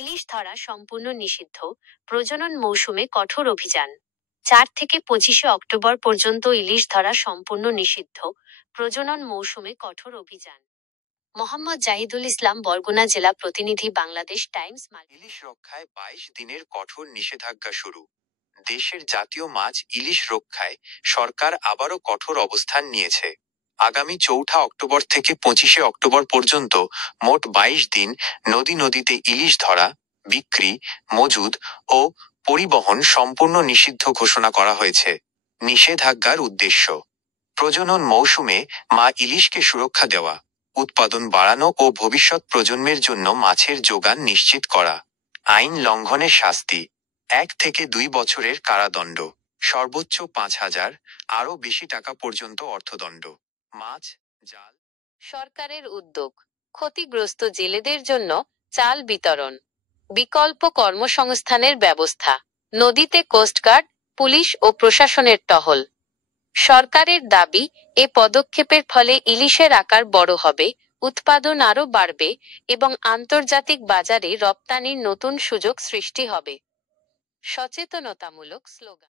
ইলিশ ধরা সম্পূর্ণ নিষিদ্ধ, প্রজনন মৌসুমে কঠোর অভিযান। 4 থেকে 25 অক্টোবর পর্যন্ত ইলিশ ধরা সম্পূর্ণ নিষিদ্ধ, প্রজনন মৌসুমে কঠোর অভিযান। মোহাম্মদ জাহিদুল ইসলাম, বরগুনা জেলা প্রতিনিধি, বাংলাদেশ টাইমস। ইলিশ রক্ষায় 22 দিনের কঠোর নিষেধাজ্ঞা শুরু। দেশের জাতীয় মাছ ইলিশ রক্ষায় সরকার আবারও কঠোর অবস্থান নিয়েছে। আগামী 4 অক্টোবর থেকে 25 অক্টোবর পর্যন্ত মোট 22 দিন নদীতে ইলিশ ধরা, বিক্রি, মজুদ ও পরিবহন সম্পূর্ণ নিষিদ্ধ ঘোষণা করা হয়েছে। নিষেধাজ্ঞার উদ্দেশ্য: প্রজনন মৌসুমে মা ইলিশকে সুরক্ষা দেওয়া, উৎপাদন বাড়ানো ও ভবিষ্যৎ প্রজন্মের জন্য মাছের যোগান নিশ্চিত করা। আইন লঙ্ঘনের শাস্তি: 1 থেকে 2 বছরের কারাদণ্ড, সর্বোচ্চ 5,000 আরও বেশি টাকা পর্যন্ত অর্থদণ্ড। মাছ, জাল। সরকারের উদ্যোগ: ক্ষতিগ্রস্ত জেলেদের জন্য চাল বিতরণ, বিকল্প কর্মসংস্থানের ব্যবস্থা। নদীতে কোস্টগার্ড, পুলিশ ও প্রশাসনের টহল। সরকারের দাবি, এ পদক্ষেপের ফলে ইলিশের আকার বড় হবে, উৎপাদন আরও বাড়বে এবং আন্তর্জাতিক বাজারে রপ্তানির নতুন সুযোগ সৃষ্টি হবে। সচেতনতামূলক স্লোগান।